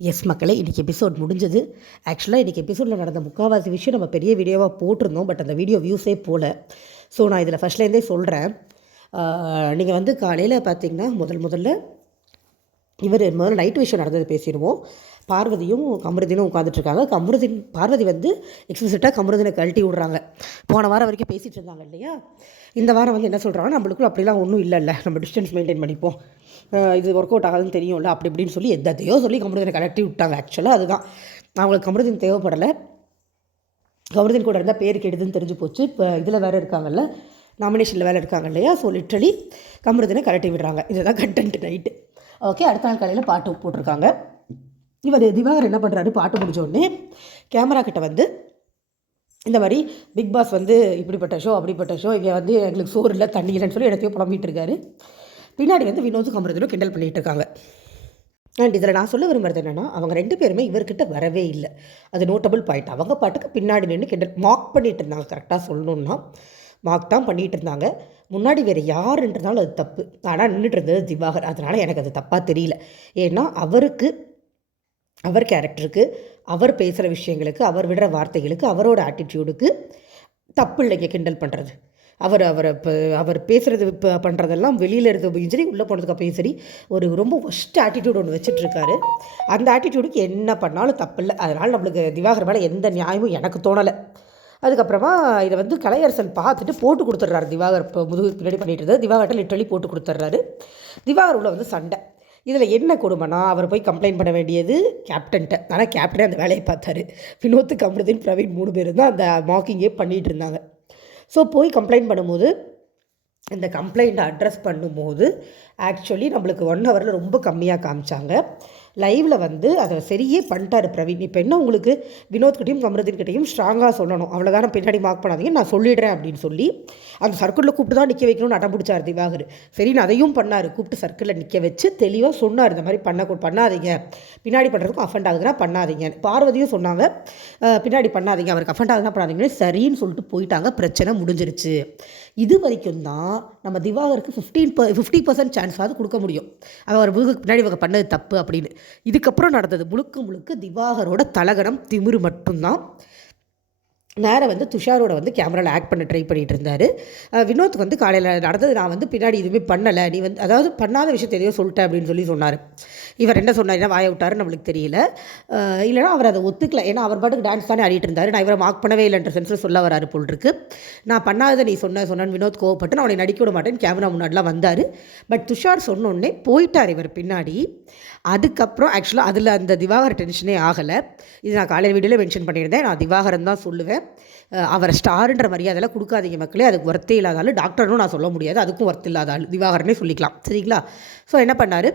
S மக்களே, இன்றைக்கி episode முடிஞ்சது. ஆக்சுவலாக இன்றைக்கி எபிசோடில் நடந்த முக்கால்வாசி விஷயம் நம்ம பெரிய வீடியோவாக போட்டிருந்தோம். பட் அந்த வீடியோ வியூஸே போகல. ஸோ நான் இதில் ஃபஸ்ட்லேருந்தே சொல்கிறேன். நீங்கள் வந்து காலையில் பார்த்தீங்கன்னா முதல்ல முதல்ல நைட் விஷயம் நடந்தது பேசிடுவோம். பார்வதியும் கமருதீனும் உட்காந்துட்ருக்காங்க. பார்வதி வந்து எக்ஸ்பிளிசிட்டாக கமருதீனை கழட்டி விட்றாங்க. போன வாரம் வரைக்கும் பேசிகிட்டு இருந்தாங்க இல்லையா? இந்த வாரம் வந்து என்ன சொல்கிறாங்க, நம்மளுக்குள்ள அப்படிலாம் ஒன்றும் இல்லைல்ல, நம்ம டிஸ்டன்ஸ் மெயின்டைன் பண்ணிப்போம், இது ஒர்க் அவுட் ஆகாதுன்னு தெரியும்ல, அப்படி இப்படின்னு சொல்லி எதையோ சொல்லி கமருதீனை கழட்டி விட்டாங்க. ஆக்சுவலாக அதுதான் அவங்களுக்கு கமருதீன் தேவைப்படலை. கமருதீன் கூட இருந்தால் பேர் கெடுதுன்னு தெரிஞ்சு போச்சு. இப்போ இதில் வேறு இருக்காங்கல்ல, நாமினேஷனில் வேலை இருக்காங்க இல்லையா? ஸோ லிட்ரலி கமருதீனை கழட்டி விடுறாங்க. இதுதான் கண்டென்ட் நைட்டு. ஓகே, அடுத்த நாள் காலையில் பாட்டு போட்டிருக்காங்க. இவர் திவாகர் என்ன பண்ணுறாரு, பாட்டு முடிஞ்சோடனே கேமரா கிட்ட வந்து இந்த மாதிரி பிக் பாஸ் வந்து இப்படிப்பட்ட ஷோ அப்படிப்பட்ட ஷோ, இங்கே வந்து எங்களுக்கு சோறு இல்லை தண்ணி இல்லைன்னு சொல்லி இடத்தையும் புலம்பிகிட்டு இருக்காரு. பின்னாடி வந்து வினோதும் கமருதீனும் கிண்டல் பண்ணிகிட்டு இருக்காங்க. அண்ட் இதில் நான் சொல்ல விரும்புறது என்னென்னா, அவங்க 2 பேருமே இவர்கிட்ட வரவே இல்லை. அது நோட்டபிள் பாயிண்ட். அவங்க பாட்டுக்கு பின்னாடி நின்று கிண்டல் மார்க் பண்ணிகிட்டு இருந்தாங்க. கரெக்டாக சொல்லணுன்னா மார்க் தான் பண்ணிகிட்டு இருந்தாங்க. முன்னாடி வேறு யாருன்றதாலும் அது தப்பு. ஆனால் நின்றுட்டு இருந்தது திவாகர். அதனால் எனக்கு அது தப்பாக தெரியல. ஏன்னா அவர் கேரக்டருக்கு, அவர் பேசுகிற விஷயங்களுக்கு, அவர் விடுற வார்த்தைகளுக்கு, அவரோட ஆட்டிடியூடுக்கு தப்பு இல்லைங்க கிண்டல் பண்ணுறது. அவர் பேசுகிறது இப்போ பண்ணுறதெல்லாம் வெளியில் இருக்கிறப்பையும் சரி, உள்ளே போனதுக்கு அப்பையும் சரி, ஒரு ரொம்ப ஒஸ்ட் ஆட்டிடியூட் ஒன்று வச்சுட்ருக்காரு. அந்த ஆட்டிடியூடுக்கு என்ன பண்ணாலும் தப்பு இல்லை. அதனால் நம்மளுக்கு திவாகர் மேலே எந்த நியாயமும் எனக்கு தோணலை. அதுக்கப்புறமா இதை வந்து கலையரசன் பார்த்துட்டு போட்டு கொடுத்துட்றாரு. திவாகர் இப்போ முதுகு பின்னாடி பண்ணிட்டு இருந்தது திவாகர்கிட்ட லிட்ரலி போட்டு கொடுத்துட்றாரு. திவாகர் உள்ள வந்து சண்டை. இதில் என்ன கொடுமைனா, அவர் போய் கம்ப்ளைண்ட் பண்ண வேண்டியது கேப்டன்ட்ட. ஆனால் கேப்டனே அந்த வேலையை பார்த்தாரு. வினோத், கமருதீன், பிரவீன் 3 பேர் தான் அந்த மார்க்கிங்கே பண்ணிகிட்டு இருந்தாங்க. ஸோ போய் கம்ப்ளைண்ட் பண்ணும்போது, இந்த கம்ப்ளைண்ட்டை அட்ரஸ் பண்ணும்போது ஆக்சுவலி நம்மளுக்கு 1 ஹவரில் ரொம்ப கம்மியாக காமிச்சாங்க. லைவில் வந்து அதை சரியே பண்ணிட்டார் பிரவீன். இப்போ என்ன, உங்களுக்கு வினோத்கிட்டையும் கமருதீன்கிட்டையும் ஸ்ட்ராங்காக சொல்லணும், அவ்வளோதான, பின்னாடி மார்க் பண்ணாதீங்க, நான் சொல்லிடுறேன் அப்படின்னு சொல்லி அந்த சர்க்கிளில் கூப்பிட்டு தான் நிற்க வைக்கணும்னு அடம் பிடிச்சார் திவாகர். சரின்னு அதையும் பண்ணார். கூப்பிட்டு சர்க்கிளில் நிற்க வச்சு தெளிவாக சொன்னார், இந்த மாதிரி பண்ணாதீங்க, பின்னாடி பண்ணுறதுக்கும் அஃபண்ட் ஆகுதுன்னா பண்ணாதீங்க. பார்வதியும் சொன்னாங்க, பின்னாடி பண்ணாதீங்க, அவருக்கு அஃபண்ட் ஆகுதுன்னா பண்ணாதீங்கன்னு சரின்னு சொல்லிட்டு போயிட்டாங்க. பிரச்சனை முடிஞ்சிருச்சு. இது வரைக்கும் தான் நம்ம திவாகருக்கு 50% சான்ஸாவது கொடுக்க முடியும், அவர் பின்னாடி இவங்க பண்ணது தப்பு அப்படின்னு. இதுக்கப்புறம் நடந்தது முழுக்க திவாகரோட தலகணம் திமிரு மட்டும்தான். நேராக வந்து துஷாரோட வந்து கேமராவில் ஆக்ட் பண்ண ட்ரை பண்ணிகிட்டு இருந்தார். வினோத் வந்து காலையில் நடந்தது, நான் வந்து பின்னாடி எதுவுமே பண்ணலை, நீ வந்து அதாவது பண்ணாத விஷயத்தை எதையோ சொல்லிட்டேன் அப்படின்னு சொல்லி சொன்னார். இவர் என்ன சொன்னார், என்ன வாய விட்டாருன்னு நம்மளுக்கு தெரியல. இல்லைனா அவர் அதை ஒத்துக்கல. ஏன்னா அவர் பாட்டுக்கு டான்ஸ் தானே ஆடிட்டு இருந்தார். நான் இவரை மார்க் பண்ணவே இல்லைன்ற சென்ஸில் சொல்ல வராரு போல் இருக்கு. நான் பண்ணாததை நீ சொன்னான்னு வினோத் கோவப்பட்டு நான் அவனை நடிக்க விட மாட்டேன்னு கேமரா முன்னாடிலாம் வந்தார். பட் துஷார் சொன்னோடனே போயிட்டார் இவர் பின்னாடி. அதுக்கப்புறம் ஆக்சுவலாக அதில் அந்த திவாகர் டென்ஷனே ஆகலை. இது நான் காலையில் வீடியோவில் மென்ஷன் பண்ணியிருந்தேன். நான் திவாகரன் தான் சொல்லுவேன். அவரை ஸ்டாருன்ற மரியாதையெல்லாம் கொடுக்காதீங்க மக்களே. அதுக்கு ஒர்த்தே இல்லாதாலும் டாக்டர்னும் நான் சொல்ல முடியாது, அதுக்கும் ஒர்த் இல்லாத ஆள் திவாகரனே சொல்லிக்கலாம். சரிங்களா? ஸோ என்ன பண்ணார்,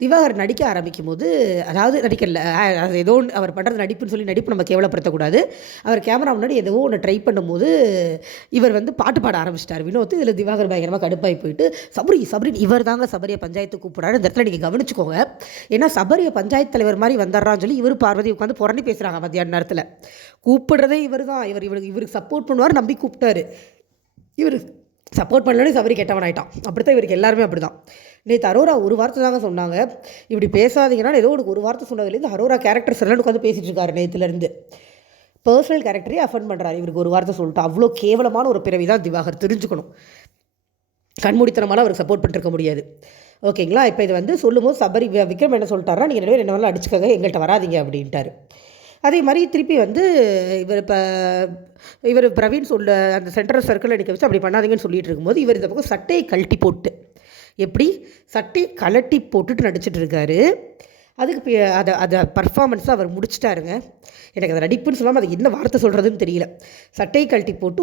திவாகர் நடிக்க ஆரம்பிக்கும் போது, அதாவது நடிக்கல, அது ஏதோ ஒன்று அவர் பண்ணுறது நடிப்புன்னு சொல்லி நடிப்பு நம்ம கேவலப்படுத்தக்கூடாது. அவர் கேமரா முன்னாடி ஏதோ ஒன்று ட்ரை பண்ணும்போது இவர் வந்து பாட்டு பாட ஆரம்பிச்சிட்டார் வினோத். இதில் திவாகர் பயங்கரமாக கடுப்பாகி போயிட்டு, சபரி இவர் தாங்க சபரியை பஞ்சாயத்து கூப்பிடாரு. இந்த இடத்துல நீங்கள் கவனிச்சுக்கோங்க. ஏன்னா சபரியை பஞ்சாயத்து தலைவர் மாதிரி வந்தாரான்னு சொல்லி இவர் பார்வதி உட்காந்து புறணி பேசுகிறாங்க மத்தியான நேரத்தில். கூப்பிடுறதே இவர் தான். இவருக்கு சப்போர்ட் பண்ணுவார் நம்பி கூப்பிட்டாரு. இவர் சப்போர்ட் பண்ணலன்னு சபரி கெட்டவன் ஆகிட்டான். அப்படித்தான் இவருக்கு எல்லாருமே அப்படி தான். நேற்று அரோரா ஒரு வார்த்தை தாங்க சொன்னாங்க, இப்படி பேசாதீங்கன்னா ஏதோ ஒரு வார்த்தை சொன்னதுலேருந்து அரோரா கேரக்டர் சரியில்லைன்னு உட்காந்து பேசிகிட்டு இருக்காரு. நேற்றுலேருந்து பர்சனல் கேரக்டரே அஃபண்ட் பண்ணுறாரு. இவருக்கு ஒரு வார்த்தை சொல்லிட்டு அவ்வளோ கேவலமான ஒரு பிறவி தான் திவாகர், தெரிஞ்சுக்கணும். கண்மூடித்தனமான அவருக்கு சப்போர்ட் பண்ணிருக்க முடியாது. ஓகேங்களா? இப்போ இது வந்து சொல்லும்போது சபரி விக்ரம் என்ன சொல்லிட்டாரா, நீங்கள் 2 பேரும் என்ன வேணாலும் அடிச்சுக்கோங்க, எங்கள்கிட்ட வராதிங்க அப்படின்ட்டார். அதே மாதிரி திருப்பி வந்து இவர் பிரவீன் சொல்ல அந்த சென்ட்ரல் சர்க்கிளில் நிற்க வச்சு அப்படி பண்ணாதீங்கன்னு சொல்லிட்டு இருக்கும்போது, இவர் இந்த பக்கம் சட்டையை கழட்டி போட்டு, எப்படி சட்டையை கழட்டி போட்டுட்டு நடிச்சிட்டு இருக்காரு. அதுக்கு அதை பர்ஃபார்மன்ஸாக அவர் முடிச்சிட்டாருங்க. எனக்கு அதை நடிப்புன்னு சொல்லாமல் அது என்ன வார்த்தை சொல்கிறதுன்னு தெரியல. சட்டையை கழட்டி போட்டு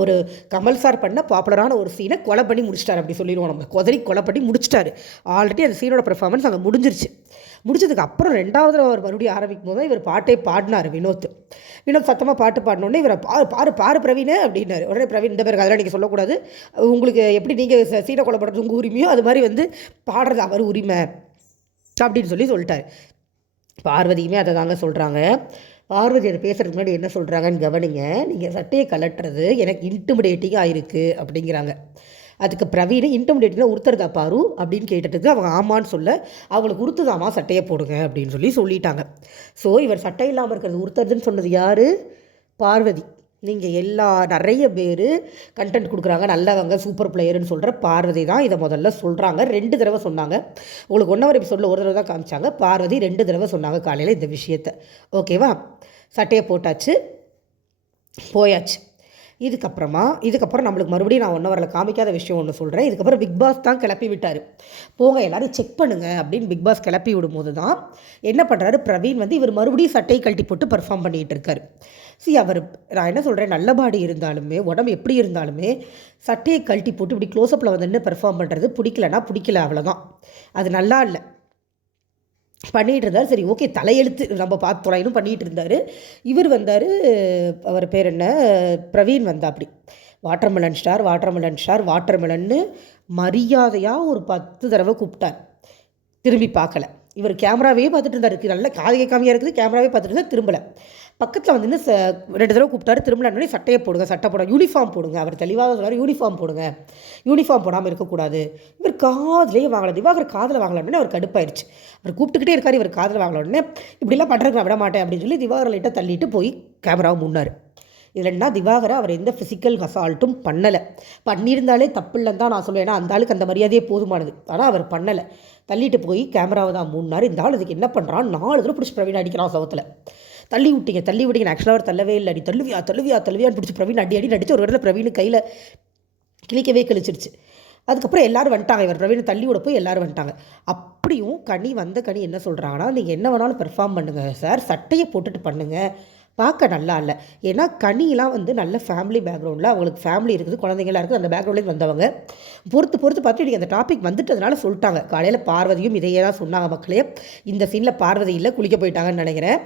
ஒரு கமல் சார் பண்ண பாப்புலரான ஒரு சீனை கொலை பண்ணி முடிச்சிட்டார். அப்படி சொல்லிடுவோம், நம்ம கொலை பண்ணி முடிச்சிட்டாரு. ஆல்ரெடி அந்த சீனோட பர்ஃபார்மன்ஸ் அங்கே முடிஞ்சிருச்சு. முடிச்சதுக்கு அப்புறம் 2வது அவர் மறுபடியும் ஆரம்பிக்கும் போது இவர் பாட்டே பாடினார். வினோத் சத்தமாக பாட்டு பாடினோடனே இவரை பாரு பிரவீனே அப்படின்னாரு. உடனே பிரவீன், இந்த பேருக்கு அதெல்லாம் நீங்கள் சொல்லக்கூடாது, உங்களுக்கு எப்படி நீங்கள் சீனை கொலை பண்ணுறது உங்கள் உரிமையோ அது மாதிரி வந்து பாடுறது அவர் உரிமை அப்படின்னு சொல்லிட்டார். பார்வதியுமே அதை தாங்க சொல்கிறாங்க. பார்வதி அதை பேசுகிறதுக்கு முன்னாடி என்ன சொல்கிறாங்கன்னு கவனிங்க. நீங்கள் சட்டையை கலட்டுறது எனக்கு இன்டிமிடேட்டிங்காக இருக்குது அப்படிங்கிறாங்க. அதுக்கு பிரவீன் இன்டர்மிடியேட்டில் உறுத்துறதா பாரு அப்படின்னு கேட்டதுக்கு அவங்க ஆமான்னு சொல்ல அவங்களுக்கு உறுத்துதாமா சட்டையை போடுங்க அப்படின்னு சொல்லிட்டாங்க. ஸோ இவர் சட்டை இல்லாமல் இருக்கிறது உறுத்துறதுன்னு சொன்னது யார்? பார்வதி. நீங்கள் நிறைய பேர் கண்டென்ட் கொடுக்குறாங்க, நல்லவங்க, சூப்பர் பிளேயர்னு சொல்கிற பார்வதி தான் இதை முதல்ல சொல்கிறாங்க. 2 தடவை சொன்னாங்க. உங்களுக்கு 1 ஹவர் எபிசோடில் ஒரு தடவை தான் காமிச்சாங்க. பார்வதி 2 தடவை சொன்னாங்க காலையில் இந்த விஷயத்தை. ஓகேவா? சட்டையை போட்டாச்சு, போயாச்சு. இதுக்கப்புறம் நம்மளுக்கு மறுபடியும் நான் 1 ஹவரில் காமிக்காத விஷயம் ஒன்று சொல்கிறேன். இதுக்கப்புறம் பிக் பாஸ் தான் கிளப்பி விட்டார். போங்க எல்லோரும் செக் பண்ணுங்கள் அப்படின்னு பிக் பாஸ் கிளப்பி விடும்போது தான் என்ன பண்ணுறாரு பிரவீன் இவர் மறுபடியும் சட்டையை கழட்டி போட்டு பர்ஃபார்ம் பண்ணிகிட்டு இருக்காரு. நான் என்ன சொல்கிறேன், நல்ல பாடி இருந்தாலுமே உடம்பு எப்படி இருந்தாலுமே சட்டையை கழட்டி போட்டு இப்படி க்ளோஸ்அப்பில் நின்று பெர்ஃபார்ம் பண்ணுறது பிடிக்கல, அவ்வளோதான். அது நல்லா இல்லை. பண்ணிகிட்டு இருந்தார். சரி ஓகே, தலையெழுத்து நம்ம பார்த்து தொலைனும் பண்ணிகிட்டு இருந்தார். இவர் வந்தார், அவர் பேர் என்ன, பிரவீன் அப்படி வாட்டர்மெலன்னு மரியாதையாக ஒரு 10 தடவை கூப்பிட்டார். திரும்பி பார்க்கல. இவர் கேமராவே பார்த்துட்டு இருந்தார். நல்ல காதிகை காமியாக இருக்குது, கேமராவே பார்த்துட்டு இருந்தார், திரும்பலை. பக்கத்தில் 2 தடவை கூப்பிட்டாரு. திரும்ப சட்டையை போடுங்க, சட்டை போடுங்க, யூனிஃபார்ம் போடுங்க. அவர் தெளிவாக சொன்னார், யூனிஃபார்ம் போடுங்க, யூனிஃபார்ம் போடாமல் இருக்கக்கூடாது. இவர் காதிலே வாங்கலை. திவாகர் காதில் வாங்கலான்னு அவர் கடுப்பாயிருச்சு. அவர் கூப்பிட்டுக்கிட்டே இருக்கார். இவர் காதில் வாங்கல உடனே இப்படிலாம் பண்ணுறதுக்கு நான் விட மாட்டேன் அப்படின்னு சொல்லி திவாகர் லைட்டாக தள்ளிட்டு போய் கேமராவை முன்னார். இல்லைன்னா திவாகரை அவர் எந்த ஃபிசிக்கல் அசால்ட்டும் பண்ணலை. பண்ணியிருந்தாலே தப்பு இல்லைன்னு தான் நான் சொல்லுவேன். ஏன்னா அந்த ஆளுக்கு அந்த மரியாதையே போதுமானது. ஆனால் அவர் பண்ணலை. தள்ளிட்டு போய் கேமராவை தான் முன்னார். இந்த ஆள் இதுக்கு என்ன பண்ணுறான், 4 தடவை பிடிச்சி பிரவீன் அடிக்கிறான் சவத்தில். தள்ளி விட்டீங்க. ஆக்சுவலாக அவர் தள்ளவே இல்லை. அடி தள்ளுவியான்னு பிடிச்சி பிரவீன் அடி நடிச்சு ஒரு இடத்துல பிரவீன் கையில் கிழிக்கவே கழிச்சிருச்சு. அதுக்கப்புறம் எல்லோரும் வந்துட்டாங்க. இவர் பிரவீனை தள்ளி விட போய் எல்லோரும் வந்துட்டாங்க. அப்படியும் கனி என்ன சொல்கிறாங்கன்னா, நீங்கள் என்ன வேணாலும் பெர்ஃபார்ம் பண்ணுங்கள் சார், சட்டையை போட்டுட்டு பண்ணுங்கள், பார்க்க நல்லா இல்லை. ஏன்னா கனிலாம் நல்ல ஃபேமிலி பேக்ரவுண்டில், அவங்களுக்கு ஃபேமிலி இருக்குது, குழந்தைங்களாம் இருக்குது, அந்த பேக்ரவுண்ட்லேருந்து வந்தவங்க. பொறுத்து பார்த்து நீங்கள் அந்த டாபிக் வந்துட்டதுனால சொல்லிட்டாங்க. காலையில் பார்வதியும் இதையே தான் சொன்னாங்க. மக்களே, இந்த சீனில் பார்வதி இல்லை, குளிக்க போயிட்டாங்கன்னு நினைக்கிறேன்.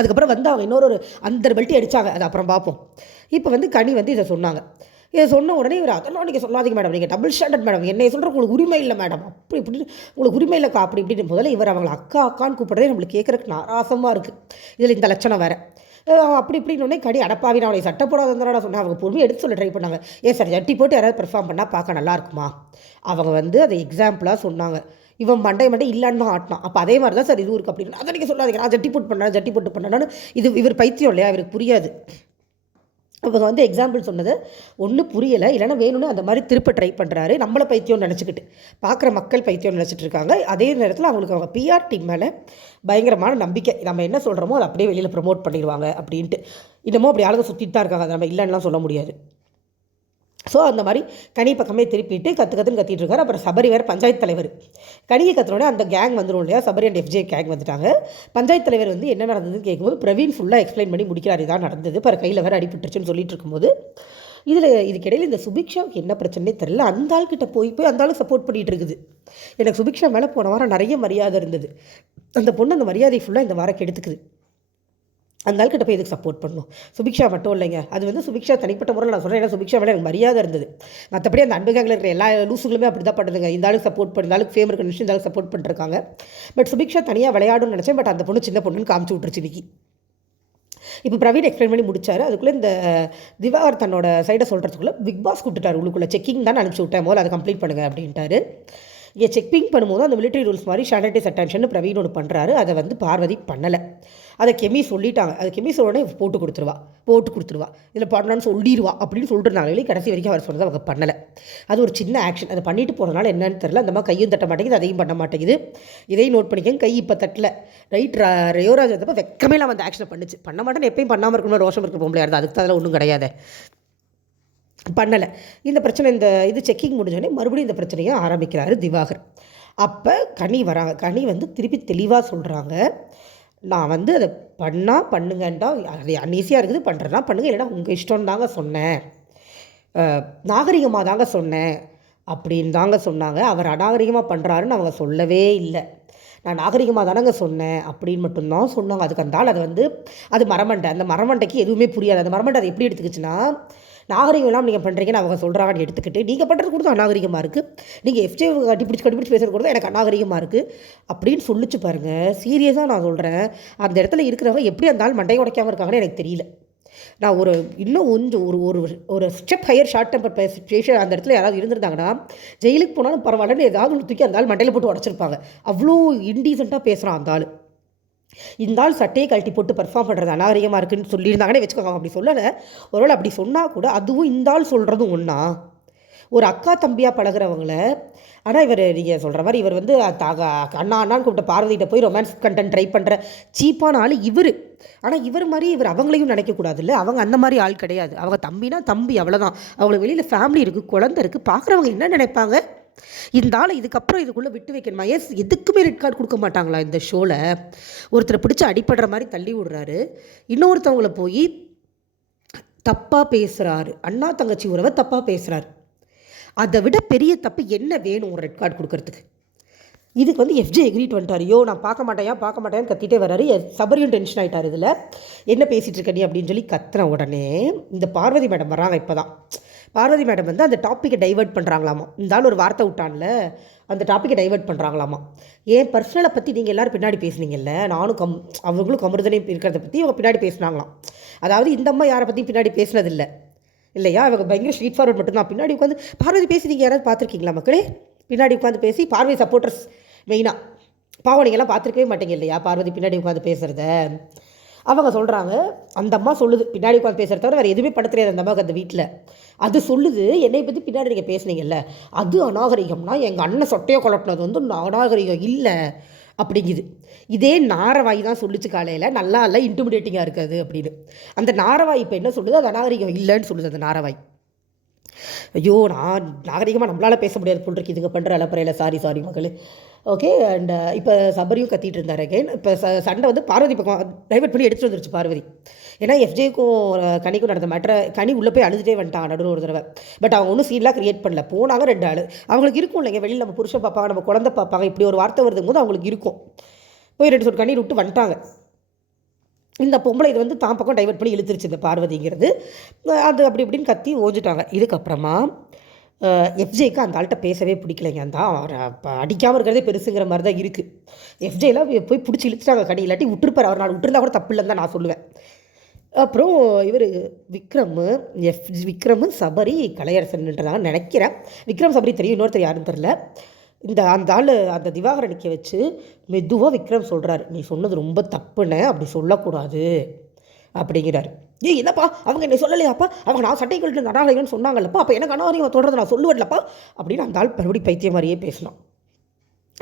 அதுக்கப்புறம் அவங்க இன்னொரு அந்த பெல்ட்டி அடித்தாங்க. அது அப்புறம் பார்ப்போம். இப்போ கனி இதை சொன்னாங்க. இதை சொன்ன உடனே இவர் அதெல்லாம் நீங்கள் சொல்லாதீங்க மேடம், நீங்கள் டபுள் ஸ்டாண்டர்ட் மேடம், என்னை சொல்கிற உங்களுக்கு உரிமை இல்லை மேடம், அப்படி இப்படி உங்களுக்கு உரிமை இல்லைக்கா அப்படி இப்படின்னு முதல்ல இவர் அவங்களை அக்கான்னு கூப்பிட்றதே நம்மளுக்கு கேட்குறதுக்கு நாராசமாக இருக்குது. இதில் இந்த லட்சணம் வேறு. அப்படி இப்படின்னு கடி அடப்பாவி நான் அவனை சட்டை போடாதா சொன்னேன். அவங்க பொறுமையை எடுத்து சொல்ல ட்ரை பண்ணாங்க. ஏன் சார் ஜட்டி போட்டு யாராவது பெர்ஃபார்ம் பண்ணால் பார்க்க நல்லா இருக்குமா? அவங்க அதை எக்ஸாம்பிளாக சொன்னாங்க. இவன் மண்டை இல்லைன்னு தான் ஆட்டினான். அப்போ அதே மாதிரி தான் சார் இது இருக்குது அப்படின்னு. அதை நீங்கள் சொல்லாதீங்க, நான் ஜட்டி போட்டு பண்ணேன்னு. இவர் பைத்தியம் இல்லையா, இவருக்கு புரியாது. அவங்க எக்ஸாம்பிள் சொன்னது ஒன்று புரியலை, இல்லைன்னா வேணும்னு அந்த மாதிரி திருப்ப ட்ரை பண்ணுறாரு. நம்மளை பைத்தியம்னு நினச்சிக்கிட்டு பார்க்குற மக்கள் பைத்தியம்னு நினச்சிட்டு இருக்காங்க. அதே நேரத்தில் அவங்களுக்கு அவங்க பிஆர் டீம் மேலே பயங்கரமான நம்பிக்கை. நம்ம என்ன சொல்கிறோமோ அதை அப்படியே வெளியில் ப்ரமோட் பண்ணிடுவாங்க அப்படின்ட்டு. இன்னமும் அப்படி ஆளுங்க சுற்றிட்டு தான் இருக்காங்க. அதை நம்ம இல்லைன்னுலாம் சொல்ல முடியாது. ஸோ அந்த மாதிரி கனி பக்கமே திருப்பிட்டு கற்றுன்னு கத்திட்டு இருக்காரு. அப்புறம் சபரி வேறு பஞ்சாயத்து தலைவர். கனியை கத்துனோடனே அந்த கேங் வந்துடும் இல்லையா, சபரி அண்ட் எஃப்ஜே கேங் வந்துட்டாங்க. பஞ்சாயத்து தலைவர் என்ன நடந்ததுன்னு கேட்கும்போது பிரவீன் ஃபுல்லாக எக்ஸ்பிளைன் பண்ணி முடிக்கிறார். இதான் நடந்தது, இப்போ கையில் வேறு அடிபட்டுருச்சுன்னு சொல்லிட்டு இருக்கும்போது இதுக்கிடையில் இந்த சுபிக்ஷாவுக்கு என்ன பிரச்சனையே தெரியல. அந்த ஆள்கிட்ட போய் அந்த ஆளுக்கு சப்போர்ட் பண்ணிகிட்டு இருக்குது. எனக்கு சுபிக்ஷா மேலே போன வாரம் நிறைய மரியாதை இருந்தது. அந்த பொண்ணு அந்த மரியாதை ஃபுல்லாக இந்த வாரம் கெடுத்துக்குது. அந்த ஆள்கிட்ட போய் எதுக்கு சப்போர்ட் பண்ணணும்? சுபிக்ஷா மட்டும் இல்லைங்க, அது சுபிக்ஷா தனிப்பட்ட முறையில் நான் சொல்கிறேன். ஏன்னா சுபிக்ஷா மேலே எனக்கு மரியாதை இருந்தது. மற்றபடி அந்த அன்பு கேங்கில் இருக்கிற எல்லா லூசுகளுமே அப்படி தான் பண்ணுதுங்க. இந்த ஆளுக்கு சப்போர்ட் பண்ணி, இந்த ஆளுக்கு ஃபேம் இருக்கிற விஷயம் இந்த ஆளுக்கு சப்போர்ட் பண்ணிருக்காங்க. பட் சுபிக்ஷா தனியாக விளையாடுன்னு நினச்சேன். பட் அந்த பொண்ணு சின்ன பொண்ணுன்னு காமிச்சு விட்டுருச்சு இன்னைக்கு. இப்போ பிரவீன் எக்ஸ்பிளைன் பண்ணி முடிச்சார். அதுக்குள்ளே இந்த திவாகர் தன்னோட சைடை சொல்கிறதுக்குள்ளே பிக் பாஸ் கூப்பிட்டுட்டார். உள்ளுக்குள்ளே செக்கிங் தான் அனுப்பிச்சி விட்டேன், போல் அதை கம்ப்ளீட் பண்ணுங்கள் அப்படின்ட்டாரு. இங்கே செக்கிங் பண்ணும்போது அந்த மிலிட்டரி ரூல்ஸ் மாதிரி ஸ்டாண்டர்டைஸ் அட்டென்ஷன் பிரவீன் ஒன்று பண்ணுறாரு. அதை பார்வதி பண்ணலை. அதை கெமி சொல்லிட்டாங்க. அது கெமி உடனே போட்டு கொடுத்துருவா, இதில் பண்ணலான்னு சொல்லிடுவா அப்படின்னு சொல்லிட்டுருந்தாங்களே. கடைசி வரைக்கும் அவர் சொன்னதை அவங்க பண்ணலை. அது ஒரு சின்ன ஆக்ஷன். அதை பண்ணிட்டு போகிறதுனால என்னன்னு தெரில. அந்த மாதிரி கையும் தட்ட மாட்டேங்குது, அதையும் பண்ண மாட்டேங்குது. இதையும் நோட் பண்ணிக்கங்க. கை இப்போ தட்டல ரைட். ரயோராஜ் வந்தப்போ வெக்கமே இல்லாமல் அந்த ஆக்ஷனை பண்ணிச்சு. பண்ண மாட்டேன்னு எப்பயும் பண்ணாமல் இருக்கணும், ரோஷம் இருக்க பொம்பளையாக இருந்தால் அதுக்கு அதில் ஒன்றும் கிடையாது, பண்ணலை. இந்த பிரச்சனை இது செக்கிங் முடிஞ்சோடனே மறுபடியும் இந்த பிரச்சனையை ஆரம்பிக்கிறாரு திவாகர். அப்போ கனி வராங்க. கனி திருப்பி தெளிவாக சொல்கிறாங்க, நான் அதை பண்ணால் பண்ணுங்கன்ட்டா, அது அன்ஈஸியாக இருக்குது, பண்ணுறேன்னா பண்ணுங்கள், இல்லைனா உங்கள் இஷ்டம் தாங்க சொன்னேன், நாகரிகமாக தாங்க சொன்னேன் அப்படின்னு தாங்க சொன்னாங்க. அவர் அநாகரிகமாக பண்ணுறாருன்னு அவங்க சொல்லவே இல்லை. நான் நாகரிகமாக தானங்க சொன்னேன் அப்படின்னு மட்டும்தான் சொன்னாங்க. அதுக்கு அந்த ஆள் அது மரமண்டை. அந்த மரமண்டைக்கு எதுவுமே புரியாது. அந்த மரமண்டை அதை எப்படி எடுத்துக்கிச்சுன்னா, நாகரிகம் எல்லாம் நீங்கள் பண்ணுறீங்கன்னு அவங்க சொல்கிறாங்கன்னு எடுத்துக்கிட்டு, நீங்கள் பண்ணுறது கூட அநாகரிகமாக இருக்குது, நீங்கள் எஃப்ஜே கட்டிப்பிடிச்சி பேசுகிறது கூட எனக்கு அநாகரிகமாக இருக்குது அப்படின்னு சொல்லிச்சு பாருங்கள். சீரியஸாக நான் சொல்கிறேன், அந்த இடத்துல இருக்கிறவங்க எப்படி அந்த ஆள் மண்டையை உடைக்காமல் இருக்காங்கன்னு எனக்கு தெரியல. நான் இன்னும் கொஞ்சம் ஒரு ஒரு step higher short temper passion அந்த இடத்துல யாராவது இருந்திருந்தாங்கன்னா ஜெயிலுக்கு போனாலும் பரவாயில்லன்னு ஏதாவது ஒன்று தூக்கி அந்த ஆள் மண்டையில் போட்டு உடச்சிருப்பாங்க. அவ்வளோ இன்டீசெண்டாக பேசுகிறான் அந்த ஆள். இந்த ஆள் சட்டையை கழட்டி போட்டு பர்ஃபார்ம் பண்ணுறது அநாகரிகமாக இருக்குன்னு சொல்லியிருந்தாங்கன்னே வச்சுக்கோங்க. அப்படி சொல்லலை. ஒருவேளை அப்படி சொன்னால் கூட அதுவும் இந்த ஆள் சொல்கிறதும் ஒன்றா? ஒரு அக்கா தம்பியாக பழகிறவங்கள, ஆனால் இவர் நீங்கள் சொல்கிற மாதிரி இவர் வந்து அண்ணா அண்ணான்னு கூப்பிட்ட பார்வதிகிட்ட போய் ரொமான்ஸ் கண்டென்ட் ட்ரை பண்ணுற சீப்பான ஆள் இவர். ஆனால் இவர் மாதிரி இவர் அவங்களையும் நினைக்கக்கூடாதுல்ல. அவங்க அந்த மாதிரி ஆள் கிடையாது. அவங்க தம்பினா தம்பி, அவ்வளோதான். அவங்களுக்கு வெளியில் ஃபேமிலி இருக்குது, குழந்தை இருக்குது. பார்க்குறவங்க என்ன நினைப்பாங்க? இந்த ஆளை இதுக்கப்புறம் இதுக்குள்ளே விட்டு வைக்கணுமா? எதுக்குமே ரெட் கார்டு கொடுக்க மாட்டாங்களா இந்த ஷோவில்? ஒருத்தரை பிடிச்சி அடிப்படுற மாதிரி தள்ளி விடுறாரு, இன்னொருத்தவங்கள போய் தப்பாக பேசுகிறாரு, அண்ணா தங்கச்சி உறவை தப்பாக பேசுகிறாரு. அதை விட பெரிய தப்பு என்ன வேணும் ஒரு ரெட் கார்டு கொடுக்கறதுக்கு? இதுக்கு வந்து எஃப்ஜே எக்ரிட் வந்துட்டார். ஐயோ நான் பார்க்க மாட்டேன்னு கத்திட்டே வர்றாரு. சபரியும் டென்ஷன் ஆகிட்டார். இதில் என்ன பேசிகிட்டு இருக்க நீ அப்படின்னு சொல்லி கத்துன உடனே இந்த பார்வதி மேடம் வராங்க. இப்போ தான் பார்வதி மேடம் வந்து அந்த டாப்பிக்கை டைவெர்ட் பண்ணுறாங்களாமா. இந்த ஆள் ஒரு வார்த்தை விட்டான்ல, அந்த டாப்பிக்கை டைவெர்ட் பண்ணுறாங்களாமா. ஏன் பர்சனலை பற்றி நீங்கள் எல்லோரும் பின்னாடி பேசுனீங்கல்ல, நானும் அவங்களும் கமருதனையும் இருக்கிறத பற்றி அவங்க பின்னாடி பேசினாங்களாம். அதாவது இந்த அம்மா யாரை பற்றியும் பின்னாடி பேசினதில்லை இல்லையா? அவங்க பயங்கர ஸ்ட்ரீட் ஃபார்வர்ட் மட்டும்தான். பின்னாடி உட்காந்து பார்வதி பேசி நீங்கள் யாராவது பார்த்துருக்கீங்களா மக்களே? பின்னாடி உட்காந்து பேசி பார்வதி சப்போர்ட்டர்ஸ் மெயினாக பாவம் நீங்கள்லாம் பார்த்துருக்கவே மாட்டீங்க இல்லையா பார்வதி பின்னாடி உட்காந்து பேசுகிறத? அவங்க சொல்கிறாங்க, அந்த அம்மா சொல்லுது பின்னாடி உட்காந்து பேசுகிறத தவிர வேறு எதுவுமே பண்ண தெரியாது அந்த அம்மாவுக்கு அந்த வீட்டில். அது சொல்லுது, என்னை பற்றி பின்னாடி நீங்கள் பேசுனீங்கல்ல அது அநாகரிகம்னா எங்கள் அண்ணன் சொட்டையை கொலட்டினது வந்து அநாகரிகம் இல்லை அப்படிங்குது. இதே நாரவாய் தான் சொல்லிச்சு காலையில், நல்லா இல்லை இன்டிமிடேட்டிங்காக இருக்காது அப்படின்னு. அந்த நாரவாய் இப்போ என்ன சொல்லுது? அது அநாகரிகம் இல்லைன்னு சொல்லுது அந்த நாரவாய். ஐயோ நான் நாகரிகமாக நம்மளால் பேச முடியாது போல் இருக்கு இதுங்க பண்ணுற அலப்பறையில். சாரி மக்கள். ஓகே. அண்ட் இப்போ சபரியும் கத்திட்டு இருந்தார் அகைன். இப்போ சண்டை வந்து பார்வதி பக்கம் டைவர்ட் பண்ணி எடுத்துகிட்டு வந்துருச்சு பார்வதி. ஏன்னா எஃப்ஜேக்கும் கனிக்கும் நடந்த மேட்டரை கனி உள்ளே போய் அழுதுகிட்டே வந்துட்டாங்க நடுவில் ஒரு தடவை. பட் அவங்க ஒன்றும் சீன்லாம் க்ரியேட் பண்ணல. போனாங்க 2 ஆள். அவங்களுக்கு இருக்கும் இல்லைங்க, வெளியில் நம்ம புருஷன் பார்ப்பாங்க, நம்ம குழந்தை பார்ப்பாங்க, இப்படி ஒரு வார்த்தை வருதும் போது அவங்களுக்கு இருக்கும். போய் 2 சொட்டு கண்ணீர் விட்டு வந்துட்டாங்க. இந்த பொம்பளை இது வந்து தான் பக்கம் டைவர்ட் பண்ணி இழுத்துருச்சு இந்த பார்வதிங்கிறது. அது அப்படி இப்படின்னு கத்தி ஓஞ்சிட்டாங்க. இதுக்கப்புறமா எஃப்ஜேக்கு அந்த ஆள்கிட்ட பேசவே பிடிக்கலைங்க. அந்த அவரை அடிக்காமல் இருக்கிறதே பெருசுங்கிற மாதிரி தான் இருக்குது. எஃப்ஜேலாம் போய் பிடிச்சி இழுத்துட்டாங்க கனி. இல்லாட்டி விட்டுருப்பார் அவர். நாள் விட்டுருந்தா கூட தப்பு இல்லைன்னு தான் நான் சொல்லுவேன். அப்புறம் இவர் விக்ரம் சபரி கலையரசன்ன்றதாக நினைக்கிறேன். விக்ரம் சபரி தெரியும், இன்னொருத்தர் யாரும் தெரில. அந்த ஆள் அந்த திவாகரை நிற்க வச்சு மெதுவாக விக்ரம் சொல்கிறாரு, நீ சொன்னது ரொம்ப தப்புன்னு, அப்படி சொல்லக்கூடாது அப்படிங்கிறாரு. என்னப்பா அவங்க என்னை சொல்லலையாப்பா, அவங்க நான் சட்டை கழிட்டு அனாகரிகம்னு சொன்னாங்கல்லப்பா, அப்போ எனக்கு அனாகரிகம் தொடர்றது நான் சொல்லுவேன்லப்பா அப்படின்னு அந்த ஆள் மறுபடியும் பைத்தியம் மாதிரியே பேசினான்.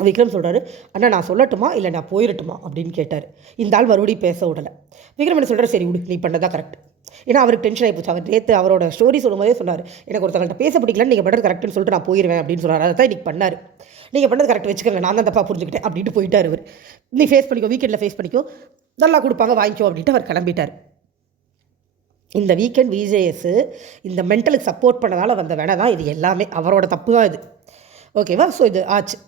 விக்ரம் சொல்கிறாரு, அண்ணா நான் சொல்லட்டுமா இல்லை நான் போயிடட்டுமா அப்படின்னு கேட்டார். இந்த ஆள் மறுபடியும் பேச விடலை. விக்ரம் என்ன சொல்கிறார், சரி விடு நீ பண்ணதான் கரெக்ட். ஏன்னா அவருக்கு டென்ஷன் ஆகி போச்சு. அவர் நேற்று அவரோட ஸ்டோரி சொல்லும்போதே சொன்னார், எனக்கு ஒருத்தவங்கள்ட்ட பேச பிடிக்கலன்னு நீங்கள் பண்ணுறது கரெக்டுன்னு சொல்லிட்டு நான் போயிடுவேன் அப்படின்னு சொன்னார். அதை தான் இன்றைக்கி பண்ணார். நீங்கள் பண்ணது கரெக்ட் வச்சுக்கோங்க, நான் தான் தப்பாக புரிஞ்சுக்கிட்டேன் அப்படின்ட்டு போயிட்டார் அவர். நீ ஃபேஸ் பண்ணிக்கோ, வீக்கெண்டில் ஃபேஸ் பண்ணிக்கோ, நல்லா கொடுப்பாங்க வாங்கிக்கோ அப்படின்ட்டு அவர் கிளம்பிட்டார். இந்த வீக்கெண்ட் விஜேஎஸ் இந்த மென்டலுக்கு சப்போர்ட் பண்ணதால் வந்த வேணா தான் இது எல்லாமே. அவரோட தப்பு தான் இது. ஓகேவா? ஸோ இது ஆச்சு.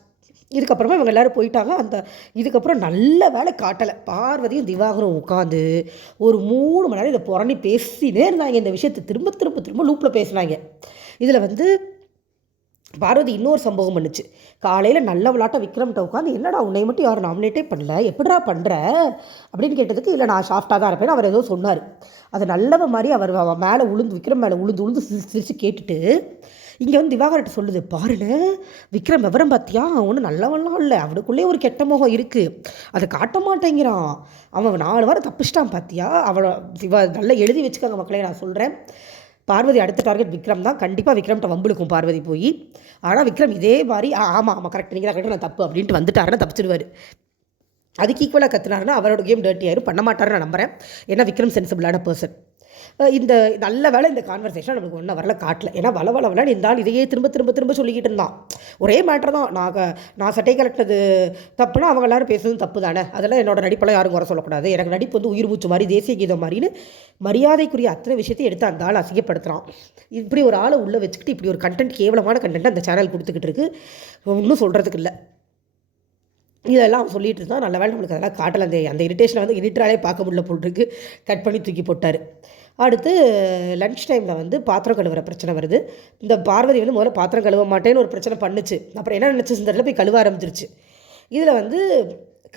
இதுக்கப்புறமா இவங்க எல்லோரும் போயிட்டாங்க. இதுக்கப்புறம் நல்ல வேலை காட்டலை. பார்வதியும் திவாகரும் உட்காந்து ஒரு 3 மணி நேரம் இதை புறணி பேசினே இருந்தாங்க. இந்த விஷயத்தை திரும்ப திரும்ப திரும்ப லூப்பில் பேசினாங்க. இதில் வந்து பார்வதி இன்னொரு சம்பவம் பண்ணுச்சு. காலையில் நல்ல விளாட்ட விக்ரம்கிட்ட உட்காந்து, என்னடா உன்னை மட்டும் யாரும் நாமினேட்டே பண்ணல, எப்படிடா பண்ணுற அப்படின்னு கேட்டதுக்கு, இல்லை நான் சாஃப்டாக தான் இருப்பேன்னு அவர் ஏதோ சொன்னார். அது நல்லவ மாதிரி அவர் மேலே விக்ரம் மேலே உளுந்து சிரித்து கேட்டுட்டு இங்கே வந்து திவாகர்கிட்ட சொல்லுது, பாருன்னு விக்ரம் விவரம் பார்த்தியா, ஒன்றும் நல்லவன்லாம் இல்லை, அவனுக்குள்ளேயே ஒரு கெட்ட முகம் இருக்குது, அதை காட்ட மாட்டேங்கிறான், அவன் 4 வாரம் தப்பிச்சிட்டான் பார்த்தியா, அவனை நல்லா எழுதி வச்சுக்காங்க மக்களே. நான் சொல்கிறேன், பார்வதி அடுத்த டார்கெட் விக்ரம் தான். கண்டிப்பாக விக்ரம்கிட்ட வம்புழுக்கும் பார்வதி போய். ஆனால் விக்ரம் இதே மாதிரி ஆமாம் கரெக்ட், நீங்கள் தான் கரெக்டாக நான் தப்பு அப்படின்ட்டு வந்துட்டாருன்னா தப்பிச்சிடுவார். அதுக்கு ஈக்குவலாக கற்றுனாருன்னா அவரோட கேம் டர்ட்டி ஆயிரும். பண்ண மாட்டாருன்னு நான் நம்புகிறேன். ஏன்னா விக்ரம் சென்சிபிளான பர்சன். இந்த நல்ல வேலை இந்த கான்வர்சேஷன் நமக்கு ஒன்றும் வரல காட்டல. ஏன்னா வளவளவலான்னு இந்த ஆள் இதையே திரும்ப திரும்ப திரும்ப சொல்லிக்கிட்டு இருந்தான். ஒரே மேட்டர் தான். நான் சட்டை கலெக்டது தப்புனா அவங்க எல்லோரும் பேசுறது தப்பு தானே, அதெல்லாம் என்னோட நடிப்பெல்லாம் யாரும் குறை சொல்லக்கூடாது, எனக்கு நடிப்பு வந்து உயிர் மூச்சு மாதிரி தேசிய கீதம் மாதிரின்னு மரியாதைக்குரிய அத்தனை விஷயத்தையும் எடுத்து அந்த ஆள் அசிங்கப்படுத்துகிறான். இப்படி ஒரு ஆளை உள்ளே வச்சுக்கிட்டு இப்படி ஒரு கண்டென்ட், கேவலமான கண்டென்ட் அந்த சேனல் கொடுத்துக்கிட்டு இருக்கு. ஒன்றும் சொல்கிறதுக்கு இல்லை. இதெல்லாம் சொல்லிட்டு இருந்தால் நல்ல வேலை நம்மளுக்கு அதெல்லாம் காட்டலை. அந்த இரிட்டேஷனை வந்து எடிட்டராலே பார்க்க முடியல போட்டுருக்கு. கட் பண்ணி தூக்கி போட்டார். அடுத்து லன்ச் டைமில் வந்து பாத்திரம் கழுவுற பிரச்சனை வருது. இந்த பார்வதி வந்து முதல்ல பாத்திரம் கழுவ மாட்டேன்னு ஒரு பிரச்சனை பண்ணுச்சு. அப்புறம் என்ன நினச்சி சிந்தரில் போய் கழுவ ஆரம்பிச்சிருச்சு. இதில் வந்து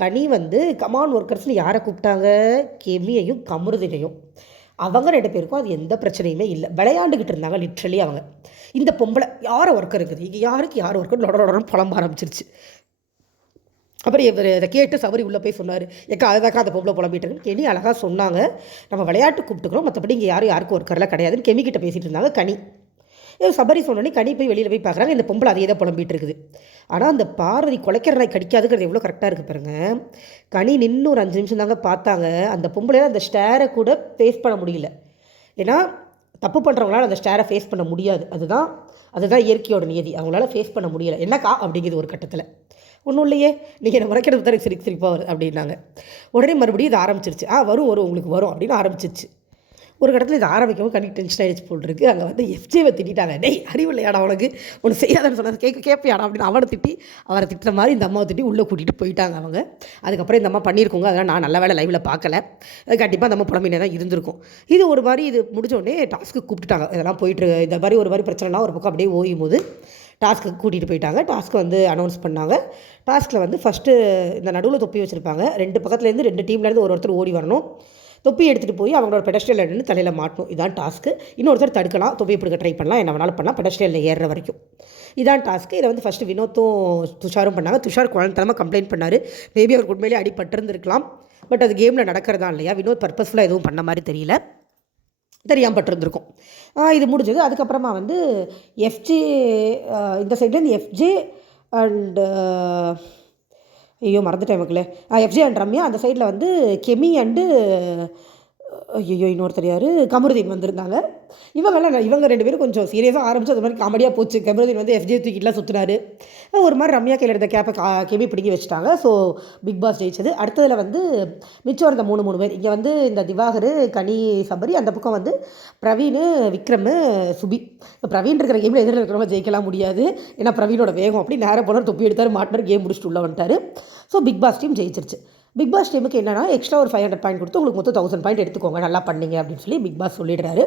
கனி வந்து கமான் ஒர்க்கர்ஸ்னு யாரை கூப்பிட்டாங்க, கெமியையும் கமருதினையும். அவங்க 2 பேருக்கும் அது எந்த பிரச்சனையுமே இல்லை. விளையாண்டுக்கிட்டு இருந்தாங்க லிட்ரலி அவங்க. இந்த பொம்பளை யார் ஒர்க்கர் இருக்குது, இங்கே யாருக்கு யார் ஒர்க்கர் லொடன்னு புலம்ப ஆரம்பிச்சிருச்சு. அப்புறம் இவர் இதை கேட்டு சபரி உள்ளே போய் சொன்னார், ஏக்கா அதுதாக்கா அந்த பொம்பளை புலம்பிட்டு இருக்குன்னு. கெனி அழகாக சொன்னாங்க, நம்ம விளையாட்டு கூப்பிட்டுக்கிறோம், மற்றபடி இங்கே யாருக்கும் ஒர்க்கர்லாம் கிடையாதுன்னு கெமிக்கிட்ட பேசிகிட்டு இருந்தாங்க கனி. சபரி சொன்னோன்னே கனி போய் வெளியில் போய் பார்க்குறாங்க, இந்த பொம்பளை அதே தான் புலம்பிகிட்டு இருக்குது. ஆனால் அந்த பார்வதி குலைக்கிற நாய் கடிக்காதுங்கிறது எவ்வளோ கரெக்டாக இருக்குது பாருங்க. கனி நின்று ஒரு 5 நிமிஷம் தாங்க பார்த்தாங்க. அந்த பொம்பளையால் அந்த ஸ்டேரை கூட ஃபேஸ் பண்ண முடியல. ஏன்னா தப்பு பண்ணுறவங்களால அந்த ஸ்டேரை ஃபேஸ் பண்ண முடியாது. அதுதான் இயற்கையோட நியதி. அவங்களால ஃபேஸ் பண்ண முடியலை. என்னக்கா அப்படிங்குது ஒரு கட்டத்தில். ஒன்றும் இல்லையே, நீங்கள் என்ன முறைக்கிறது தான் சிரிப்பாக வருது அப்படின்னாங்க. உடனே மறுபடியும் இது ஆரம்பிச்சிருச்சு. வரும் உங்களுக்கு வரும் அப்படின்னு ஆரம்பிச்சிருச்சு. ஒரு இடத்துல இது ஆரம்பிக்கவும் கண்டிப்பாக டென்ஷன் ஆகிடுச்சு போல் இருக்குது. அங்கே வந்து எஃப்ஜேவை திட்டாங்க, டேய் அறிவில்லையாடா உனக்கு, ஒன்று செய்யாதான்னு சொன்னது கேட்பியாடா அப்படின்னு அவரை திட்டுற மாதிரி இந்த அம்மாவை திட்டி உள்ளே கூட்டிகிட்டு போயிட்டாங்க அவங்க. அதுக்கப்புறம் இந்த அம்மா பண்ணியிருக்கோங்க, அதெல்லாம் நான் நல்ல வேலை லைவில் பார்க்கல, கண்டிப்பாக அந்த அம்மா புலம்பினே தான் இருந்திருக்கும். இது ஒரு மாதிரி இது முடிஞ்சோடனே டாஸ்க்கு கூப்பிட்டுட்டாங்க. இதெல்லாம் போயிட்டு இந்த மாதிரி ஒரு மாதிரி பிரச்சனைலாம் ஒரு பக்கம் அப்படியே ஓயும் போது டாஸ்க்கு கூட்டிகிட்டு போயிட்டாங்க. டாஸ்க்கு வந்து அனௌன்ஸ் பண்ணாங்க. டாஸ்கில் வந்து ஃபஸ்ட்டு இந்த நடுவில் தொப்பி வச்சுருப்பாங்க, 2 பக்கத்துலேருந்து 2 டீம்லேருந்து ஒருத்தர் ஓடி வரணும். தொப்பி எடுத்துகிட்டு போய் அவங்களோட பெடஸ்ட்ரியல் நின்று தலையில் மாட்டணும். இதான் டாஸ்க்கு. இன்னொருத்தர் தடுக்கலாம், தொப்பி பிடிக்க ட்ரை பண்ணலாம், என்ன வேணாலும் பண்ணலாம், பெடஸ்ட்ரியலில் ஏறுற வரைக்கும். இதான் டாஸ்க்கு. இதை வந்து ஃபஸ்ட்டு வினோத்தும் துஷாரும் பண்ணாங்க. துஷார் குழந்தைத்தனமாக கம்ப்ளைண்ட் பண்ணார், மேபி அவருக்கு உண்மையிலே அடிபட்டிருந்துருக்கலாம். பட் அது கேமில் நடக்கிறதா இல்லையா, வினோத் பர்பஸ்ஃபுல்லாக எதுவும் பண்ண மாதிரி தெரியல, தெரியாமல் பட்டிருந்துருக்கும். இது முடிஞ்சது. அதுக்கப்புறமா வந்து எஃப்ஜே இந்த சைட்லேருந்து எஃப்ஜே அண்டு ஐயோ மறந்துட்டேன் மக்களே, எஃப்ஜே அண்ட் ரம்யா. அந்த சைடில் வந்து கெமி அண்டு இன்னொருத்தர் யார், கமருதீன் வந்திருந்தாங்க. இவங்க 2 பேரும் கொஞ்சம் சீரியஸாக ஆரம்பிச்சு அது மாதிரி காமெடியாக போச்சு. கமருதீன் வந்து எஃப்ஜே தூக்கிட்டுலாம் சுற்றினார். ஒரு மாதிரி ரம்யா கையில் எடுத்த கேப்பை கெமி பிடிங்கி வச்சுட்டாங்க. ஸோ பிக் பாஸ் ஜெயிச்சது. அடுத்ததில் வந்து மிச்சம் இருந்த 3 பேர், இங்கே வந்து இந்த திவாகர், கனி, சபரி, அந்த பக்கம் வந்து பிரவீன், விக்ரம், சுபி. இப்போ பிரவீன் இருக்கிற கேமில் எதிரில் இருக்கிறவங்க ஜெயிக்கலாம் முடியாது, ஏன்னா பிரவீனோட வேகம் அப்படி நேராக போனார், தொப்பி எடுத்தார், மாட்டினார், கேம் முடிச்சுட்டு உள்ள வந்துட்டார். ஸோ பிக் பாஸ் டீம் ஜெயிச்சிருச்சு. பிக் பாஸ் டீமுக்கு என்னென்னா எக்ஸ்ட்ரா ஒரு 500 பாயிண்ட் கொடுத்து உங்களுக்கு மொத்தம் 1000 பாயிண்ட் எடுத்துக்கோங்க, நல்லா பண்ணீங்க அப்படின்னு சொல்லி பிக் பாஸ் சொல்லிடுறாரு.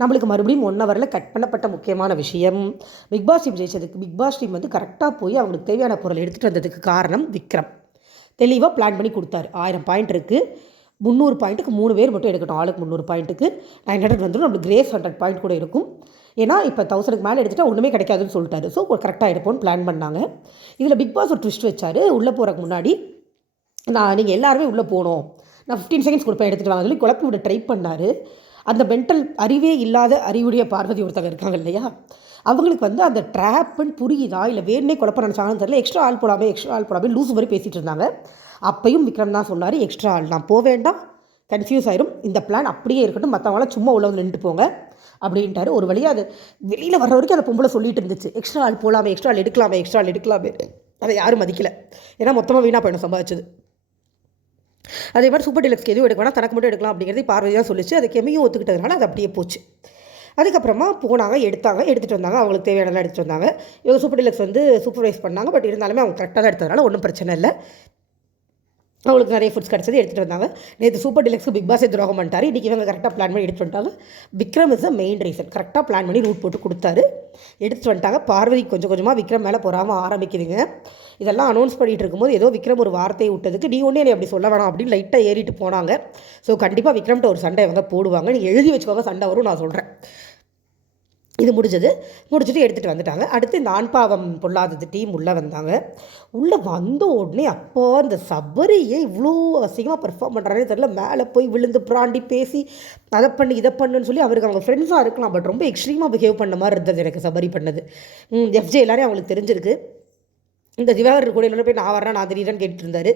நம்மளுக்கு மறுபடியும் 1 ஹவரில் கட் பண்ணப்பட்ட முக்கியமான விஷயம், பிக் பாஸ் டீம் ஜெயிச்சதுக்கு பிக் பாஸ் டீம் வந்து கரெக்டாக போய் அவங்களுக்கு தேவையான பொருள் எடுத்துகிட்டு வந்ததுக்கு காரணம் விக்ரம். தெளிவாக பிளான் பண்ணி கொடுத்தாரு. 1000 பாயிண்ட் இருக்குது, 300 பாயிண்ட்டுக்கு 3 பேர் மட்டும் எடுக்கட்டும், ஆளுக்கு 300 பாயிண்ட்டுக்கு 900 வந்துடும், நம்மளுக்கு கிரேஸ் 100 பாயிண்ட் கூட இருக்கும். ஏன்னா இப்போ 1000க்கு மேலே எடுத்துகிட்டா ஒன்றுமே கிடைக்காதுன்னு சொல்லிட்டாரு. ஸோ கரெக்டாக எடுப்போம்னு பிளான் பண்ணாங்க. இதில் பிக் பாஸ் ஒரு ட்விஸ்ட் வச்சார். உள்ளே போகிறக்கு முன்னாடி நீங்கள் எல்லாருமே உள்ளே போகணும், நான் 15 செகண்ட்ஸ் கொடுப்பேன் எடுத்துகிட்டு வாங்க சொல்லி குழப்பி விட ட்ரை பண்ணார். அந்த மென்டல் அறிவே இல்லாத அறிவுடைய பார்வதி ஒருத்தங்க இருக்காங்க இல்லையா, அவங்களுக்கு வந்து அந்த ட்ராப்புன்னு புரியுதா இல்லை வேணே குழப்பம் நினச்சாங்கன்னு தெரியல. எக்ஸ்ட்ரா ஆள் போடாமே லூஸ் மாதிரி பேசிகிட்டு இருந்தாங்க. அப்பையும் விக்ரம் தான் சொன்னார், எக்ஸ்ட்ரா ஆள் நான் போக வேண்டாம், கன்ஃபியூஸ் ஆயிரும், இந்த பிளான் அப்படியே இருக்கட்டும், மற்றவங்களாம் சும்மா உள்ள வந்து நின்றுட்டு போங்க அப்படின்ட்டாரு. ஒரு வழியாக அது வெளியில் வர்ற வரைக்கும் அந்த பொம்பளை சொல்லிட்டு இருந்துச்சு, எக்ஸ்ட்ரா ஆள் போகலாமே, எக்ஸ்ட்ரா ஆள் எடுக்கலாமே. அதை யாரும் மதிக்கலை, ஏன்னா மொத்தமாக வீணாக போயிடும் சம்பாதிச்சது. அதே மாதிரி சூப்பர் டீலக்ஸ்க்கு எதுவும் எடுக்க வேணாம், தனக்கு மட்டும் எடுக்கலாம் அப்படிங்கிறது பார்வதி தான் சொல்லிச்சு. அது கெமியும் ஒத்துக்கிட்டதுனால அது அப்படியே போச்சு. அதுக்கப்புறமா போனாங்க, எடுத்துகிட்டு வந்தாங்க, அவங்களுக்கு தேவையானலாம் எடுத்துகிட்டு வந்தாங்க. இவங்க சூப்பர் டீலக்ஸ் வந்து சூப்பர்வைஸ் பண்ணாங்க. பட் இருந்தாலுமே அவங்க கரெக்டாக தான் எடுத்ததுனால ஒன்றும் பிரச்சனை இல்லை. அவங்களுக்கு நிறைய ஃபுட்ஸ் கிடச்சது, எடுத்துகிட்டு வந்தாங்க. நேற்று சூப்பர் டீலக்ஸ்க்கு பிக் பாஸே துரோகம் பண்ணிட்டாரு. இன்றைக்கி இவங்க கரெக்டாக பிளான் பண்ணி எடுத்துகிட்டு வந்துட்டாங்க. Vikram is the main reason, கரெக்டாக பிளான் பண்ணி ரூட் போட்டு கொடுத்தாரு, எடுத்துகிட்டு வந்துட்டாங்க. பார்வதி கொஞ்சம் கொஞ்சமாக விக்ரம் மேலே பொறாமல் ஆரம்பிக்குதுங்க. இதெல்லாம் அனௌன்ஸ் பண்ணிகிட்டு இருக்கும்போது ஏதோ விக்ரம் ஒரு வார்த்தையை விட்டதுக்கு நீ ஒன்றே நீ அப்படி சொல்ல வேணாம் அப்படின்னு லைட்டாக ஏறிட்டு போனாங்க. ஸோ கண்டிப்பாக விக்ரம்கிட்ட ஒரு சண்டை இவங்க போடுவாங்க, நீங்கள் எழுதி வச்சுக்கோங்க, சண்டை வரும், நான் சொல்கிறேன். இது முடிச்சுட்டு எடுத்துகிட்டு வந்துட்டாங்க. அடுத்து இந்த ஆண்பாவம் பொல்லாதது டீம் உள்ளே வந்தாங்க. உள்ளே வந்த உடனே அப்போ அந்த சபரியை இவ்வளோ அசிங்கமாக பெர்ஃபார்ம் பண்ணுறாரே தெரியல. மேலே போய் விழுந்து பிராண்டி பேசி அதை பண்ணி இதை பண்ணுன்னு சொல்லி அவருக்கு அவங்க ஃப்ரெண்ட்ஸாக இருக்கலாம், பட் ரொம்ப எக்ஸ்ட்ரீமாக பிஹேவ் பண்ண மாதிரி இருந்தது எனக்கு சபரி பண்ணது. எஃப்ஜே எல்லாரையும் அவங்களுக்கு தெரிஞ்சிருக்கு. இந்த திவாகர் கூட எல்லாரும் போய் நான் வரேன், நான் தெரியுறேன்னு கேட்டுட்டு இருந்தார்.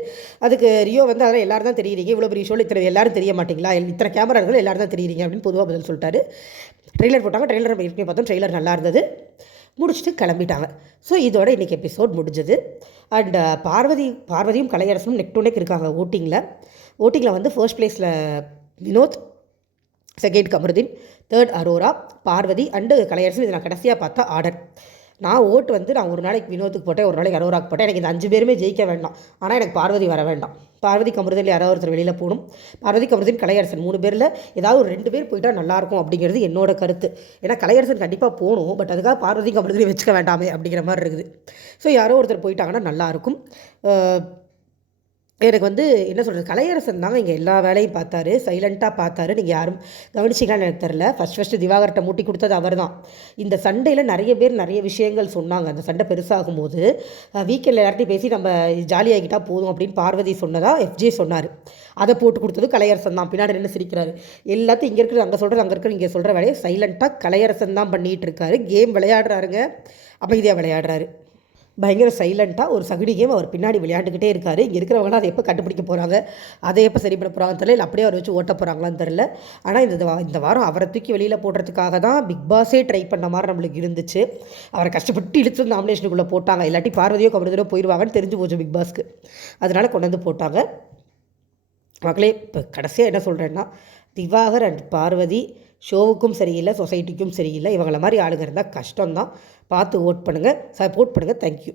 அதுக்கு ரியோ வந்து அதெல்லாம் எல்லாரும் தான் தெரியுறீங்க, இவ்வளோ பெரிய ஷோவில் இத்தனை எல்லாரும் தெரிய மாட்டிங்களா, இத்தனை கேமரா இருக்கிற எல்லாரும் தான் தெரியுறீங்க அப்படின்னு பொதுவாக பதில் சொல்லிட்டாரு. ட்ரெய்லர் போட்டாங்க, ட்ரெய்லர் நம்ம ஏற்கனவே பார்த்தோம், ட்ரெய்லர் நல்லா இருந்தது. முடிச்சுட்டு கிளம்பிட்டாங்க. ஸோ இதோட இன்றைக்கி எபிசோட் முடிஞ்சது. அண்ட் பார்வதியும் கலையரசனும் நெக் டு நெக் இருக்காங்க ஓட்டிங்கில் வந்து ஃபர்ஸ்ட் ப்ளேஸில் Vinod, second Kamaruddin, third Arora, Parvathy and Kalaiyarasan. இது நான் கடைசியாக பார்த்தா ஆர்டர். நான் ஒரு நாளைக்கு வினோத்துக்கு போட்டேன், ஒரு நாளைக்கு அரோராக்கு போட்டேன். எனக்கு இந்த 5 பேருமே ஜெயிக்க வேண்டாம், ஆனால் எனக்கு பார்வதி வர வேண்டாம். பார்வதி கமருதீன் யாராவது ஒருத்தர் வெளியில் போகணும். பார்வதி கமருதீன் கலையரசன் 3 பேரில் ஏதாவது ஒரு 2 பேர் போயிட்டால் நல்லாயிருக்கும் அப்படிங்கிறது என்னோட கருத்து. ஏன்னா கலையரசன் கண்டிப்பாக போகணும், பட் அதுக்காக பார்வதி கமருதீன் வச்சுக்க வேண்டாமே அப்படிங்கிற மாதிரி இருக்குது. ஸோ யாரோ ஒருத்தர் போயிட்டாங்கன்னா நல்லாயிருக்கும். எனக்கு வந்து என்ன சொல்கிறது, கலையரசன் தாங்க இங்கே எல்லா வேலையும் பார்த்தாரு, சைலண்ட்டாக பார்த்தாரு. நீங்கள் யாரும் கவனிச்சிங்களான்னு எனக்கு தெரில. ஃபஸ்ட்டு திவாகர்கிட்ட மூட்டி கொடுத்தது அவர் தான். இந்த சண்டையில் நிறைய பேர் நிறைய விஷயங்கள் சொன்னாங்க. அந்த சண்டை பெருசாகும்போது வீக்கெண்டில் எல்லார்ட்டையும் பேசி நம்ம ஜாலியாகிட்டா போதும் அப்படின்னு பார்வதி சொன்னதா எஃப்ஜே சொன்னார். அதை போட்டு கொடுத்தது கலையரசன் தான். பின்னாடி நின்று சிரிக்கிறாரு. எல்லாத்தையும் இங்கே இருக்கிறது அங்கே சொல்கிறது, அங்கே இருக்கிறது இங்கே சொல்கிற வேலையை சைலண்ட்டாக கலையரசன் தான் பண்ணிகிட்டு இருக்காரு. கேம் விளையாடுறாருங்க, அமைதியாக விளையாடுறாரு. பயங்கர சைலண்ட்டாக ஒரு சகுடி கேம் அவர் பின்னாடி விளையாண்டுக்கிட்டே இருக்கார். இங்கே இருக்கிறவங்களாம் அதை எப்போ கண்டுபிடிக்க போகிறாங்க, அதை எப்போ சரி பண்ண போகிறாங்கன்னு தெரியல, இல்லை அப்படியே அவர் வச்சு ஓட்ட போகிறாங்களான்னு தெரில. ஆனால் இந்த வாரம் அவரை தூக்கி வெளியில் போடுறதுக்காக தான் பிக் பாஸே ட்ரை பண்ண மாதிரி நம்மளுக்கு இருந்துச்சு. அவரை கஷ்டப்பட்டு இழுத்து நாமினேஷனுக்குள்ளே போட்டாங்க. இல்லாட்டி பார்வதியோ கமருதோ போயிடுவாங்கன்னு தெரிஞ்சு போச்சு பிக் பாஸ்க்கு. அதனால் கொண்டு வந்து போட்டாங்க. மக்களே இப்போ கடைசியாக என்ன சொல்கிறேன்னா, திவாகர் அண்ட் பார்வதி ஷோவுக்கும் சரியில்லை, சொசைட்டிக்கும் சரியில்லை. இவங்கள மாதிரி ஆளுங்க இருந்தால் கஷ்டம்தான். பார்த்து ஓட் பண்ணுங்கள், சப்போர்ட் பண்ணுங்கள். தேங்க்யூ.